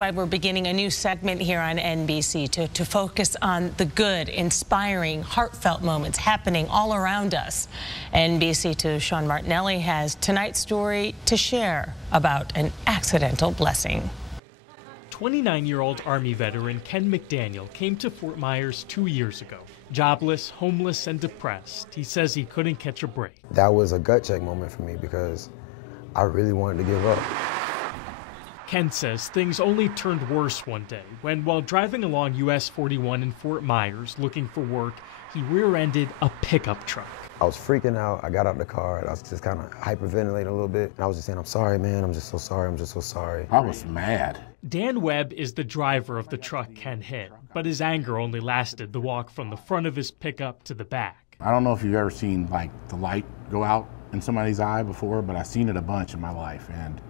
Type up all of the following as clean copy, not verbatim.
We're beginning a new segment here on NBC to focus on the good, inspiring, heartfelt moments happening all around us. NBC2's Sean Martinelli has tonight's story to share about an accidental blessing. 29-year-old Army veteran Ken McDaniel came to Fort Myers 2 years ago. Jobless, homeless, and depressed, he says he couldn't catch a break. That was a gut check moment for me because I really wanted to give up. Ken says things only turned worse one day when, while driving along US 41 in Fort Myers looking for work, he rear-ended a pickup truck. I was freaking out. I got out of the car and I was just kind of hyperventilating a little bit. And I was just saying, I'm sorry, man. I'm just so sorry. I'm just so sorry. I was mad. Dan Webb is the driver of the truck Ken hit, but his anger only lasted the walk from the front of his pickup to the back. I don't know if you've ever seen like the light go out in somebody's eye before, but I've seen it a bunch in my life. And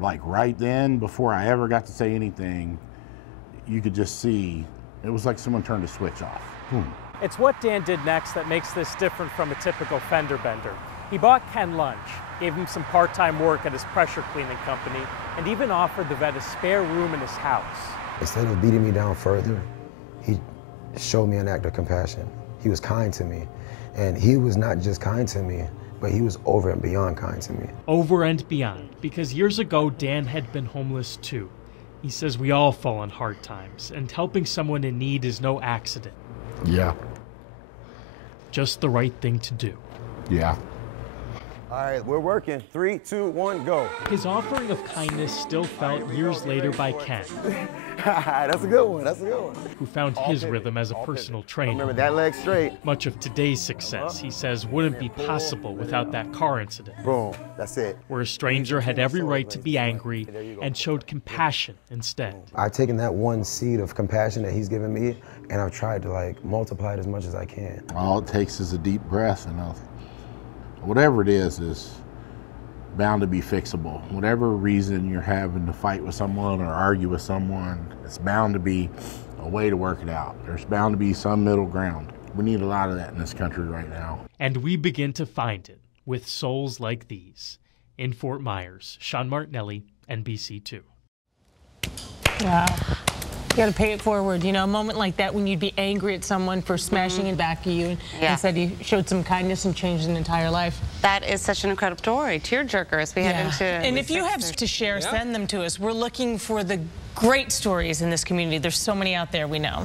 like right then, before I ever got to say anything, you could just see, it was like someone turned a switch off. Boom. It's what Dan did next that makes this different from a typical fender bender. He bought Ken lunch, gave him some part-time work at his pressure cleaning company, and even offered the vet a spare room in his house. Instead of beating me down further, he showed me an act of compassion. He was kind to me, and he was not just kind to me, but he was over and beyond kind to me. Over and beyond, because years ago, Dan had been homeless too. He says we all fall in hard times, and helping someone in need is no accident. Yeah. Just the right thing to do. Yeah. All right, we're working. 3, 2, 1, go. His offering of kindness still felt years later by Ken. That's a good one. That's a good one. Who found his rhythm as a personal trainer. Remember that leg straight. Much of today's success, he says, wouldn't be possible without that car incident. Boom. That's it. Where a stranger had every right to be angry and showed compassion instead. I've taken that one seed of compassion that he's given me, and I've tried to like multiply it as much as I can. All it takes is a deep breath, and whatever it is bound to be fixable. Whatever reason you're having to fight with someone or argue with someone, it's bound to be a way to work it out. There's bound to be some middle ground. We need a lot of that in this country right now. And we begin to find it with souls like these. In Fort Myers, Sean Martinelli, NBC2. Wow. You got to pay it forward. You know, a moment like that when you'd be angry at someone for smashing in back of you, instead he showed some kindness and changed an entire life. That is such an incredible story. Tearjerker as we head into. And if you have to share, send them to us. We're looking for the great stories in this community. There's so many out there, we know.